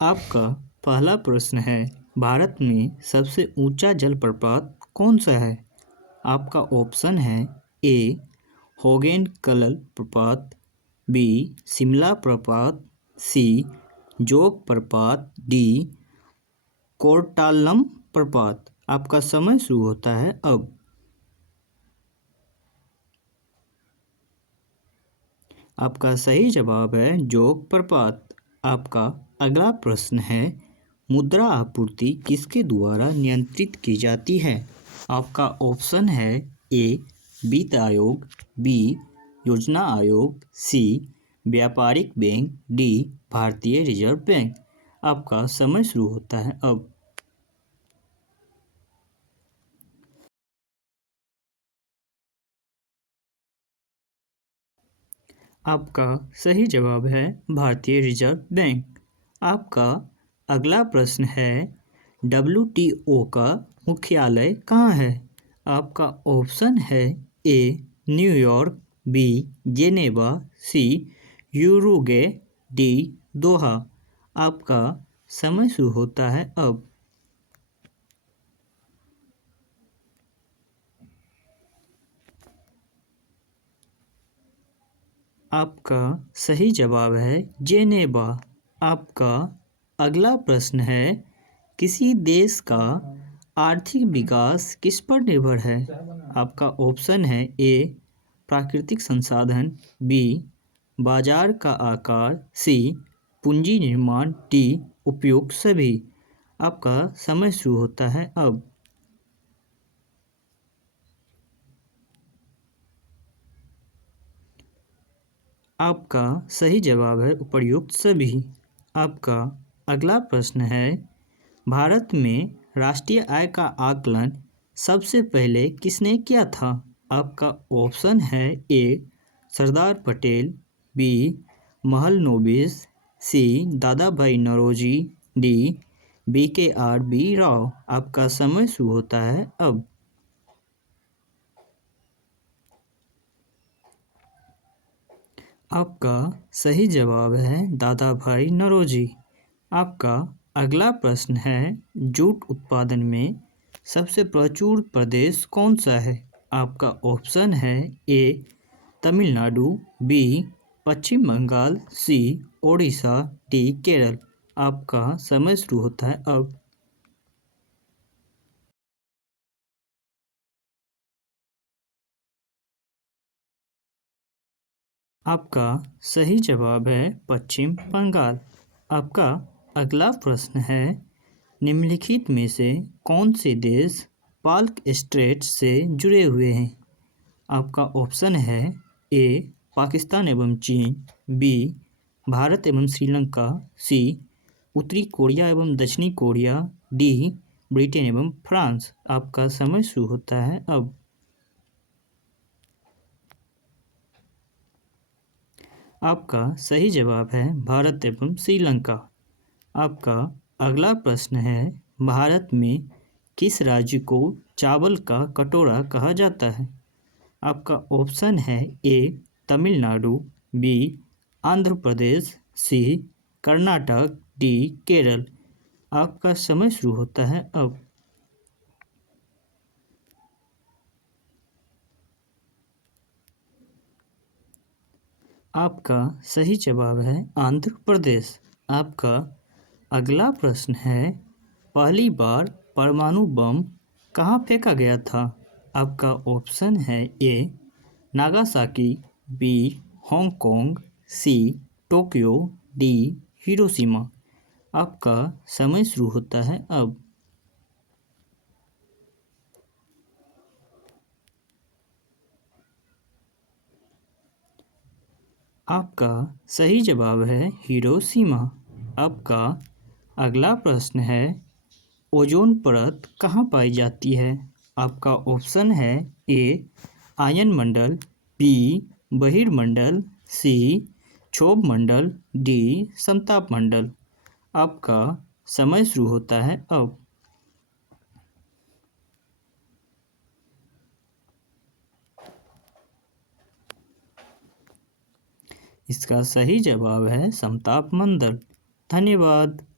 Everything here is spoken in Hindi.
आपका पहला प्रश्न है, भारत में सबसे ऊंचा जलप्रपात कौन सा है? आपका ऑप्शन है ए होगेन कलल प्रपात, बी शिमला प्रपात, सी जोग प्रपात, डी कोर्टाल्लम प्रपात। आपका समय शुरू होता है अब। आपका सही जवाब है जोग प्रपात। आपका अगला प्रश्न है, मुद्रा आपूर्ति किसके द्वारा नियंत्रित की जाती है? आपका ऑप्शन है ए वित्त आयोग, बी योजना आयोग, सी व्यापारिक बैंक, डी भारतीय रिजर्व बैंक। आपका समय शुरू होता है अब। आपका सही जवाब है भारतीय रिजर्व बैंक। आपका अगला प्रश्न है, WTO का मुख्यालय कहाँ है? आपका ऑप्शन है ए न्यूयॉर्क, बी जेनेवा, सी यूरुगे, डी दोहा। आपका समय शुरू होता है अब। आपका सही जवाब है जेनेवा। आपका अगला प्रश्न है, किसी देश का आर्थिक विकास किस पर निर्भर है? आपका ऑप्शन है ए प्राकृतिक संसाधन, बी बाजार का आकार, सी पूंजी निर्माण, डी उपयोग सभी। आपका समय शुरू होता है अब। आपका सही जवाब है उपर्युक्त सभी। आपका अगला प्रश्न है, भारत में राष्ट्रीय आय का आकलन सबसे पहले किसने किया था? आपका ऑप्शन है ए सरदार पटेल, बी महलनोबिस, सी दादा भाई नौरोजी, डी BKR राव। आपका समय शुरू होता है अब। आपका सही जवाब है दादा भाई नौरोजी। आपका अगला प्रश्न है, जूट उत्पादन में सबसे प्रचुर प्रदेश कौन सा है? आपका ऑप्शन है ए तमिलनाडु, बी पश्चिम बंगाल, सी ओडिशा, डी केरल। आपका समय शुरू होता है अब। आपका सही जवाब है पश्चिम बंगाल। आपका अगला प्रश्न है, निम्नलिखित में से कौन से देश पाल्क स्ट्रेट से जुड़े हुए हैं? आपका ऑप्शन है ए पाकिस्तान एवं चीन, बी भारत एवं श्रीलंका, सी उत्तरी कोरिया एवं दक्षिणी कोरिया, डी ब्रिटेन एवं फ्रांस। आपका समय शुरू होता है अब। आपका सही जवाब है भारत एवं श्रीलंका। आपका अगला प्रश्न है, भारत में किस राज्य को चावल का कटोरा कहा जाता है? आपका ऑप्शन है ए तमिलनाडु, बी आंध्र प्रदेश, सी कर्नाटक, डी केरल। आपका समय शुरू होता है अब। आपका सही जवाब है आंध्र प्रदेश। आपका अगला प्रश्न है, पहली बार परमाणु बम कहाँ फेंका गया था? आपका ऑप्शन है A Nagasaki, B Hong Kong, C Tokyo, D Hiroshima. आपका समय शुरू होता है अब। आपका सही जवाब है हिरोशिमा। आपका अगला प्रश्न है, ओजोन परत कहाँ पाई जाती है? आपका ऑप्शन है ए आयन मंडल, बी बहिर्मंडल, सी क्षोभ मंडल, डी समताप मंडल। आपका समय शुरू होता है अब। इसका सही जवाब है समताप मंडल। धन्यवाद।